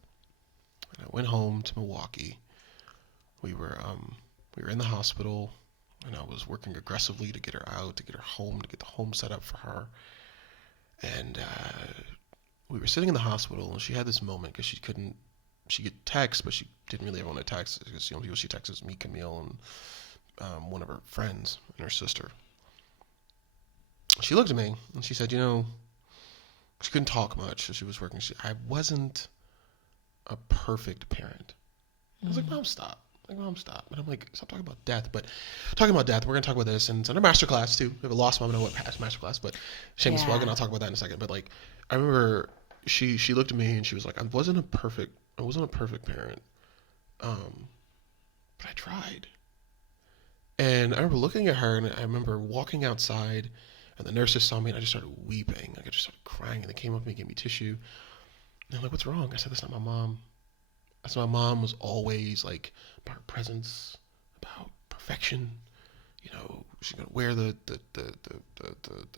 and I went home to Milwaukee. We were we were in the hospital, and I was working aggressively to get her out, to get her home, to get the home set up for her. And we were sitting in the hospital, and she had this moment because she could text, but she didn't really ever want to text because the only people she texts is me, Camille, and one of her friends and her sister. She looked at me and she said, she couldn't talk much. She was working. I wasn't a perfect parent. I was like, Mom, stop. Mom, stop. And I'm like, stop talking about death. But talking about death, we're going to talk about this. And it's in our master class, too. We have a lost mom and what past master class. But shameless plug, and I'll talk about that in a second. But, like, I remember she looked at me and she was like, I wasn't a perfect parent. But I tried. And I remember looking at her, and I remember walking outside, and the nurses saw me, and I just started weeping. Like, I just started crying, and they came up to me, gave me tissue. And I'm like, what's wrong? I said, that's not my mom. That's my mom was always like about her presence, about perfection. She's gonna wear the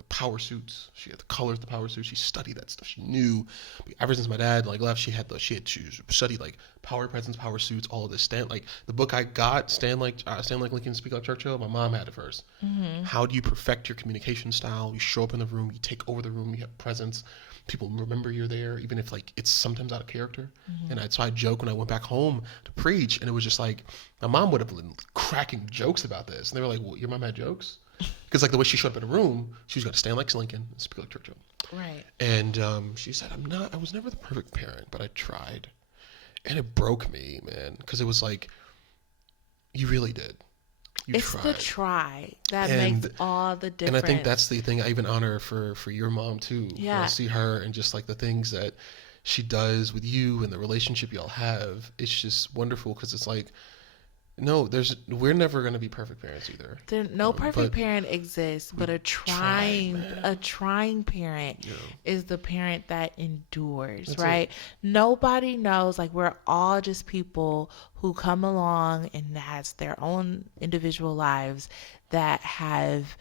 power suits. She had the colors of the power suits. She studied that stuff. She knew. Ever since my dad left, she studied like power presence, power suits, all of this. Like the book I got, Stand Like Lincoln, Speak Like Churchill. My mom had it first. Mm-hmm. How do you perfect your communication style? You show up in the room, you take over the room, you have presence. People remember you're there, even if like it's sometimes out of character. Mm-hmm. And so I joke when I went back home to preach, and it was just like my mom would have been cracking jokes about this, and they were like, "Well, your mom had jokes," because like the way she showed up in a room, she was going to stand like Lincoln and speak like Churchill. Right. And she said, I was never the perfect parent, but I tried, and it broke me, man, because it was like, you really did. It's tried. The try that makes all the difference. And I think that's the thing I even honor for your mom too. Yeah. I see her and just like the things that she does with you and the relationship y'all have. It's just wonderful because it's like, no, we're never going to be perfect parents either. No perfect parent exists, but a trying parent is the parent that endures, that's right? Nobody knows, like we're all just people who come along and has their own individual lives that have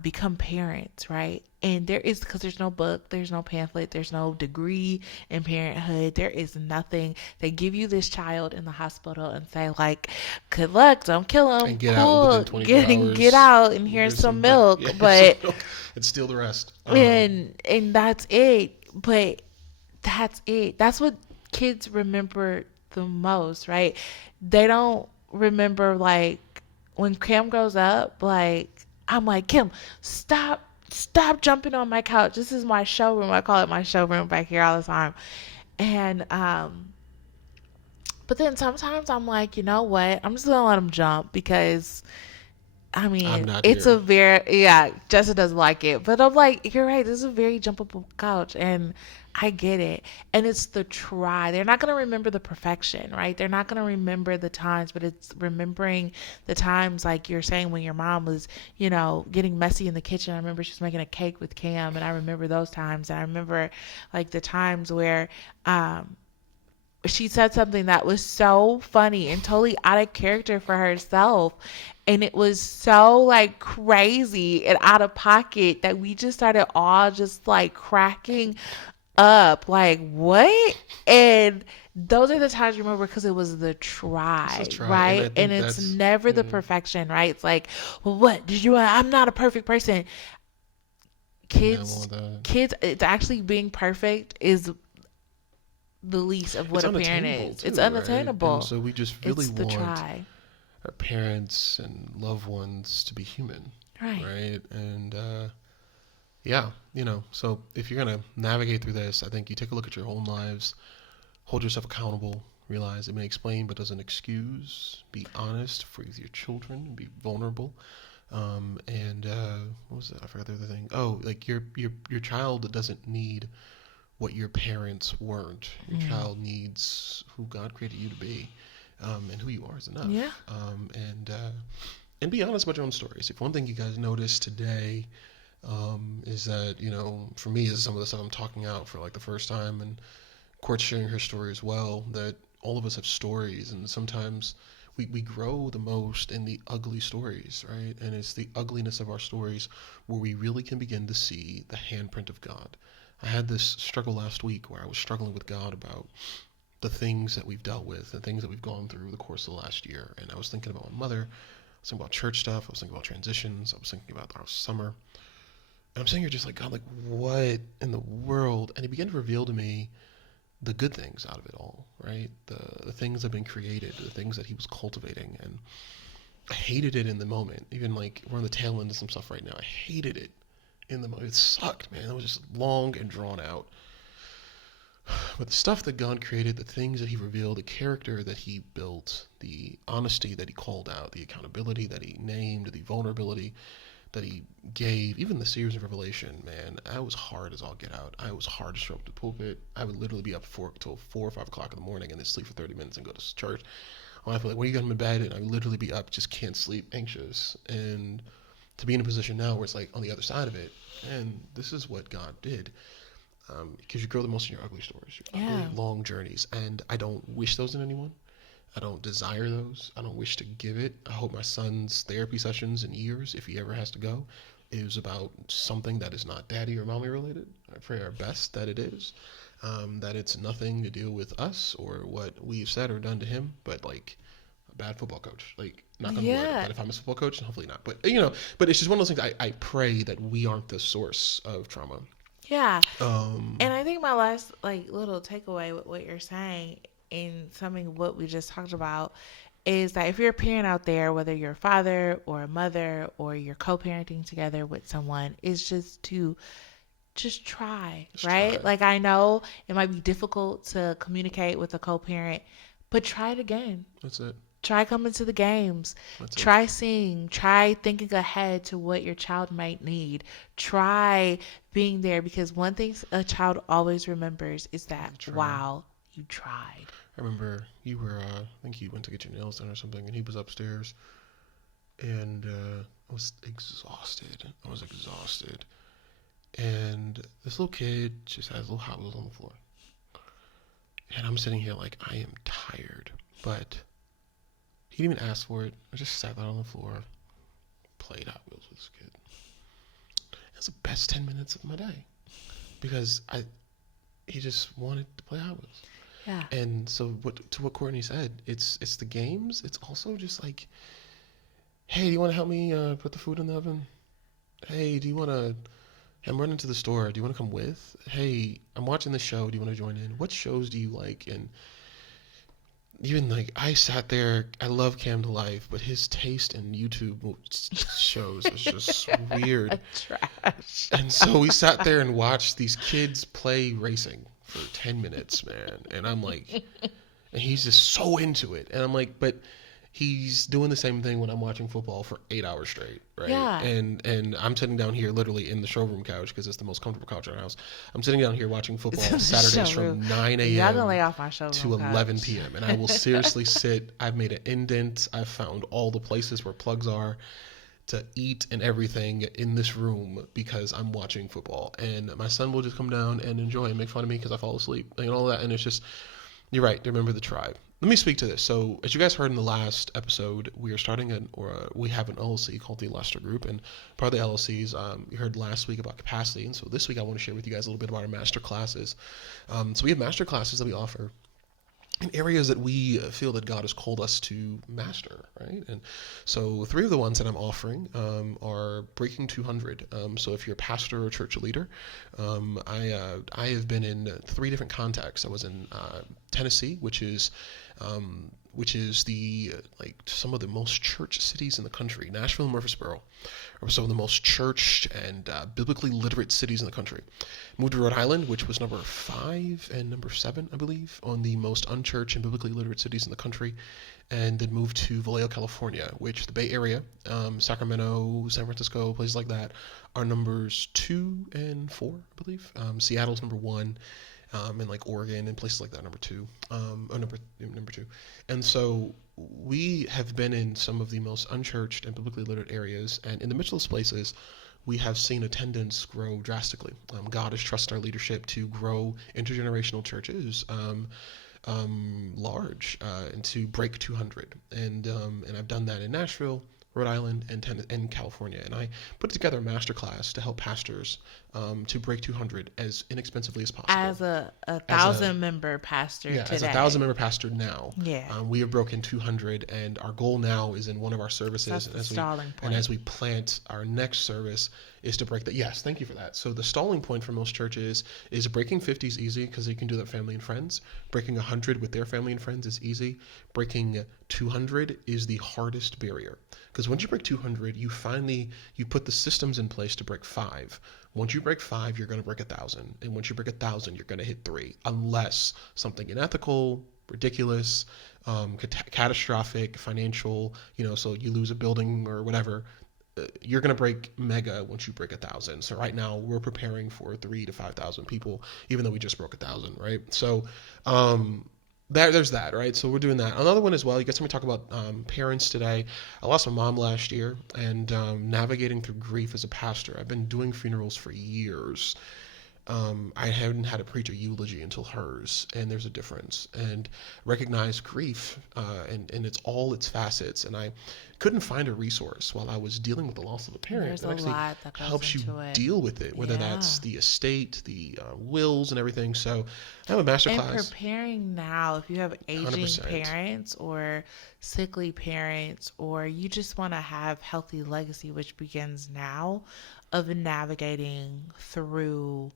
become parents, right? And because there's no book, there's no pamphlet, there's no degree in parenthood. There is nothing. They give you this child in the hospital and say like, good luck, don't kill him. And get out within 24 hours. Get out and here's some milk. But and steal the rest. And that's it. But that's it. That's what kids remember the most, right? They don't remember like when Cam grows up, like I'm like, Kim, stop jumping on my couch. This is my showroom. I call it my showroom back here all the time. And but then sometimes I'm like, you know what? I'm just gonna let him jump because I mean, it's here. Jessica doesn't like it, but I'm like, you're right. This is a very jumpable couch, and I get it. And it's the try. They're not going to remember the perfection, right? They're not going to remember the times, but it's remembering the times, like you're saying, when your mom was, getting messy in the kitchen. I remember she was making a cake with Cam, and I remember those times. And I remember, like, the times where, she said something that was so funny and totally out of character for herself. And it was so like crazy and out of pocket that we just started all just like cracking up. Like, what? And those are the times you remember because it was the try. Right? And it's never the perfection, right? It's like, well, what did you want? I'm not a perfect person. Kids, it's actually being perfect is the least of what a parent is. Too, it's unattainable. Right? And so we just really want our parents and loved ones to be human. Right? And so if you're going to navigate through this, I think you take a look at your own lives, hold yourself accountable, realize it may explain but doesn't excuse, be honest with your children, be vulnerable. And what was it? I forgot the other thing. Oh, like your child doesn't need what your parents weren't. Your child needs who God created you to be, and who you are is enough. Yeah. And be honest about your own stories. If one thing you guys noticed today is that, for me, is some of the stuff I'm talking out for like the first time, and Court's sharing her story as well, that all of us have stories, and sometimes we grow the most in the ugly stories, right? And it's the ugliness of our stories where we really can begin to see the handprint of God. I had this struggle last week where I was struggling with God about the things that we've dealt with, the things that we've gone through the course of the last year. And I was thinking about my mother, I was thinking about church stuff, I was thinking about transitions, I was thinking about our summer. I'm sitting here just like, God, like, what in the world? And he began to reveal to me the good things out of it all, right? The things that have been created, the things that he was cultivating. And I hated it in the moment. Even like we're on the tail end of some stuff right now. I hated it in the moment. It sucked, man. It was just long and drawn out. But the stuff that God created, the things that he revealed, the character that he built, the honesty that he called out, the accountability that he named, the vulnerability that he gave, even the series of Revelation, man, I was hard as all get out. I was hard to show up to the pulpit. I would literally be up till 4 or 5 o'clock in the morning and then sleep for 30 minutes and go to church. I feel like, when you got him in bed, and I would literally be up, just can't sleep, anxious. And to be in a position now where it's like on the other side of it, and this is what God did. Because you grow the most in your ugly stories, your ugly, Yeah. long journeys. And I don't wish those in anyone. I don't desire those. I don't wish to give it. I hope my son's therapy sessions in years, if he ever has to go, is about something that is not daddy or mommy related. I pray our best that it is. That it's nothing to deal with us or what we've said or done to him, but like a bad football coach. Like, knock on wood. Yeah. But if I'm a football coach, then hopefully not. But, but it's just one of those things I pray that we aren't the source of trauma. Yeah. Um, And I think my last like little takeaway with what you're saying in summing what we just talked about is that if you're a parent out there, whether you're a father or a mother or you're co-parenting together with someone, is just to just try, just try. right? Like I know it might be difficult to communicate with a co-parent, but try it again. That's it. Try coming to the games. That's it. Try seeing. Try thinking ahead to what your child might need. Try being there because one thing a child always remembers is that, Try. wow, you tried. I remember you were, I think you went to get your nails done or something, and he was upstairs, and I was exhausted. And this little kid just has little Hot Wheels on the floor. And I'm sitting here like, I am tired. But he didn't even ask for it. I just sat down on the floor, played Hot Wheels with this kid. It was the best 10 minutes of my day. Because he just wanted to play Hot Wheels. Yeah. And so what Courtney said, it's the games. It's also just like, hey, do you want to help me put the food in the oven? Hey, do you want to? I'm running to the store. Do you want to come with? Hey, I'm watching the show. Do you want to join in? What shows do you like? And even like I sat there. I love Cam to Life, but his taste in YouTube shows is just weird. Trash. And so we sat there and watched these kids play racing for 10 minutes, man. And I'm like, and he's just so into it. And I'm like, but he's doing the same thing when I'm watching football for 8 hours straight, right? Yeah. And I'm sitting down here literally in the showroom couch because it's the most comfortable couch in our house. I'm sitting down here watching football Saturdays Showroom. from 9 Y'all gonna a.m. lay off my show to 11 p.m. And I will seriously sit. I've made an indent. I've found all the places where plugs are to eat and everything in this room because I'm watching football. And my son will just come down and enjoy and make fun of me because I fall asleep and all that. And it's just, you're right. Remember the tribe. Let me speak to this. So, as you guys heard in the last episode, we are starting we have an LLC called the Lester Group, and part of the LLCs, you heard last week about capacity, and so this week I want to share with you guys a little bit about our master classes. So we have master classes that we offer in areas that we feel that God has called us to master, right? And so 3 of the ones that I'm offering are Breaking 200. So if you're a pastor or church leader, I have been in 3 different contexts. I was in Tennessee, which is the like some of the most church cities in the country. Nashville and Murfreesboro are some of the most churched and biblically literate cities in the country. Moved to Rhode Island, which was number 5 and number 7, I believe, on the most unchurched and biblically literate cities in the country. And then moved to Vallejo, California, which the Bay Area, Sacramento, San Francisco, places like that, are numbers 2 and 4, I believe. Seattle's number 1. And like Oregon and places like that, number 2, number 2. And so we have been in some of the most unchurched and biblically literate areas, and in the midst of those places, we have seen attendance grow drastically. God has trusted our leadership to grow intergenerational churches large and to break 200. And I've done that in Nashville, Rhode Island, and California. And I put together a masterclass to help pastors to break 200 as inexpensively as possible. As a As a 1,000 member pastor Yeah, as a 1,000 today. member pastor now, Yeah. we have broken 200, and our goal now is in one of our So that's services, the stalling and as point. we plant our next service, is to break that. Yes, thank you for that. So the stalling point for most churches is breaking 50 is easy because you can do that family and friends. Breaking 100 with their family and friends is easy. Breaking 200 is the hardest barrier because once you break 200, you put the systems in place to break five. Once you break five, you're going to break 1,000, and once you break 1,000, you're going to hit three, unless something unethical, ridiculous, catastrophic, financial. So you lose a building or whatever. You're going to break mega once you break 1,000. So right now we're preparing for 3 to 5,000 people, even though we just broke 1,000, right? So there's that, right? So we're doing that. Another one as well. You guys heard me talk about parents today. I lost my mom last year, and navigating through grief as a pastor. I've been doing funerals for years. I hadn't had to preach a eulogy until hers, and there's a difference. And recognize grief, and it's all its facets. And I couldn't find a resource while I was dealing with the loss of a parent There's that a actually lot that goes helps you into it. deal with it, whether Yeah. that's the estate, the wills, and everything. So I have a master And class, preparing now, if you have aging 100%. parents or sickly parents, or you just want to have healthy legacy, which begins now, of navigating through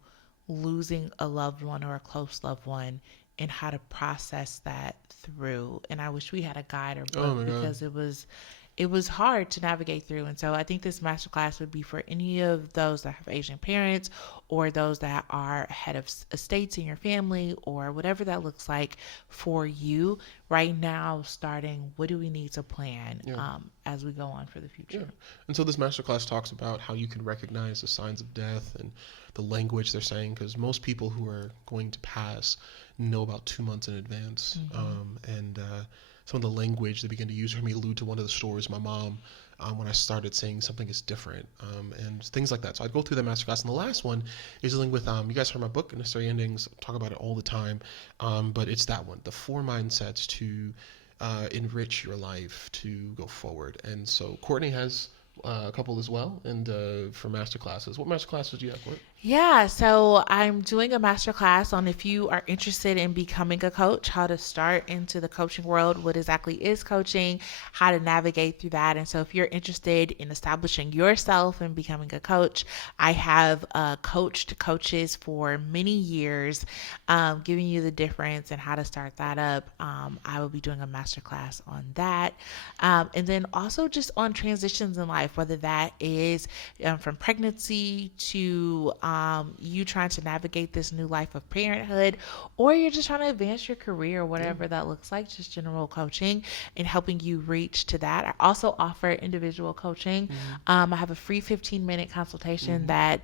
losing a loved one or a close loved one and how to process that through. And I wish we had a guide or Oh book my God. because it was hard to navigate through. And so I think this masterclass would be for any of those that have Asian parents or those that are head of estates in your family or whatever that looks like for you right now, starting what do we need to plan Yeah. as we go on for the Yeah. future. And so this masterclass talks about how you can recognize the signs of death and the language they're saying, because most people who are going to pass know about 2 months in advance. Mm-hmm. And some of the language they begin to use for me allude to one of the stories my mom, when I started saying something is different, and things like that. So I'd go through that masterclass. And the last one is dealing with, you guys heard my book, Necessary Endings, I talk about it all the time, but it's that one, the 4 mindsets to enrich your life to go forward. And so Courtney has a couple as well, and for master classes. What master classes do you have, Court? Yeah, so I'm doing a masterclass on if you are interested in becoming a coach, how to start into the coaching world, what exactly is coaching, how to navigate through that. And so if you're interested in establishing yourself and becoming a coach, I have coached coaches for many years, giving you the difference and how to start that up. I will be doing a masterclass on that. And then also just on transitions in life, whether that is from pregnancy to you trying to navigate this new life of parenthood, or you're just trying to advance your career, Yeah. whatever that looks like, just general coaching and helping you reach to that. I also offer individual coaching. I have a free 15-minute consultation that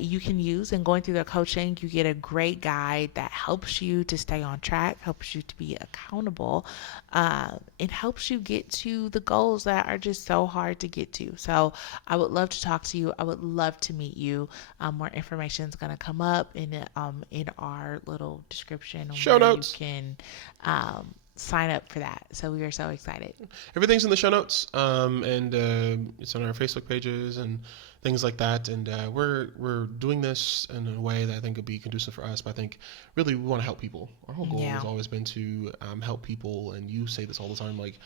you can use. And going through the coaching, you get a great guide that helps you to stay on track, helps you to be accountable, and helps you get to the goals that are just so hard to get to. So I would love to talk to you. I would love to meet you. More information is going to come up in our little description on Show where you notes. can sign up for that. So we are so excited. Everything's in the show notes, and it's on our Facebook pages and things like that. And we're doing this in a way that I think would be conducive for us. But I think really we want to help people. Our whole goal Yeah. has always been to help people. And you say this all the time, like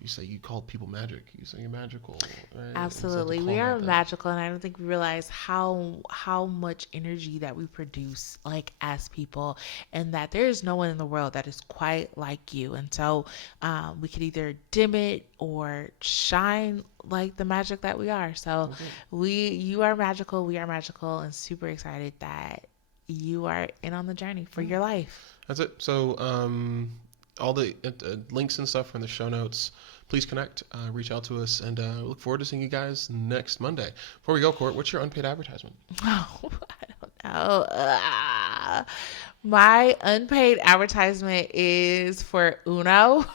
you say you call people magic. You say you're magical. Right? Absolutely. We are magical, and I don't think we realize how much energy that we produce like as people, and that there is no one in the world that is quite like you. And so we could either dim it or shine like the magic that we are. So you are magical, we are magical, and super excited that you are in on the journey for your life. That's it. So all the links and stuff are in the show notes. Please connect, reach out to us, and look forward to seeing you guys next Monday. Before we go, Court, what's your unpaid advertisement? Oh, I don't know. My unpaid advertisement is for Uno.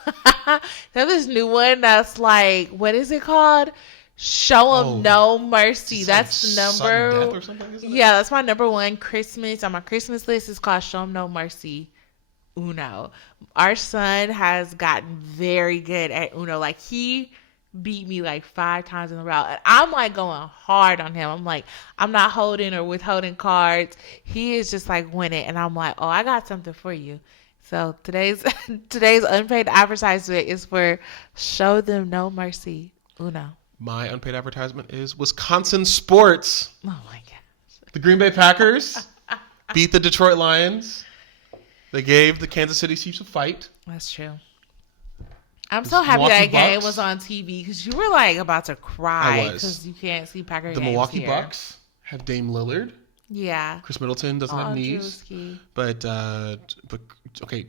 They have this new one that's like, what is it called? Show 'em Oh, no mercy. It's That's like the sudden number. death or something, isn't it? Yeah, that's my number one Christmas on my Christmas list. Is called Show 'em no mercy. Uno. Our son has gotten very good at Uno. Like, he beat me like 5 times in a row. And I'm like going hard on him. I'm like, I'm not holding or withholding cards. He is just like winning. And I'm like, oh, I got something for you. So today's unpaid advertisement is for Show Them No Mercy Uno. My unpaid advertisement is Wisconsin sports. Oh my gosh. The Green Bay Packers beat the Detroit Lions. They gave the Kansas City Chiefs a fight. That's true. I'm so happy Milwaukee that game Bucks. was on TV because you were like about to cry I was. because you can't see Packer The games Milwaukee here. Bucks have Dame Lillard. Yeah. Chris Middleton doesn't have knees. But okay,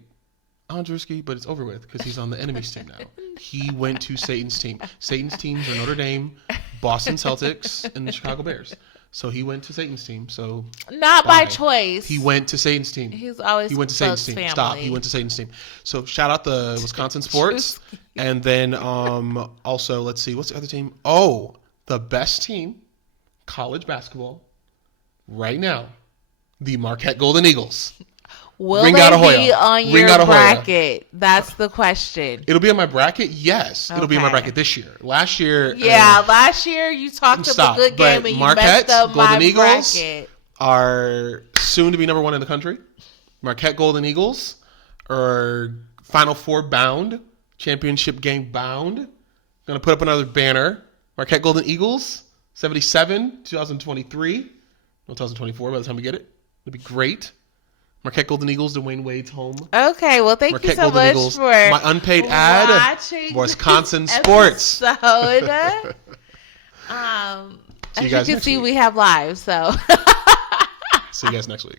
Andrewski, but it's over with because he's on the enemy's team now. He went to Satan's team. Satan's teams are Notre Dame, Boston Celtics, and the Chicago Bears. So he went to Satan's team. So Not by choice. he went to Satan's team. He's always He went to Satan's team. Stop. He went to Satan's team. So shout out the Wisconsin sports. And then also, let's see, what's the other team? Oh, the best team, college basketball, right now, the Marquette Golden Eagles. Will Ring they out a Hoya. be on Ring your out a Hoya. bracket? That's the question. It'll be on my bracket? Yes. It'll be in my Okay. bracket this year. Last year. Yeah, last year you talked up Stop. a good game But and you Marquette, messed up Golden my Eagles bracket. are soon to be number 1 in the country. Marquette Golden Eagles are Final Four bound, championship game bound. Going to put up another banner. Marquette Golden Eagles, 77, 2023. No, 2024 by the time we get it. It'll be great. Marquette Golden Eagles, Dwayne Wade's home. Okay, well, thank Marquette you so Golden much Eagles. for My unpaid ad, watching Wisconsin this sports. episode. See you As guys you can next see, week. we have lives, so. See you guys next week.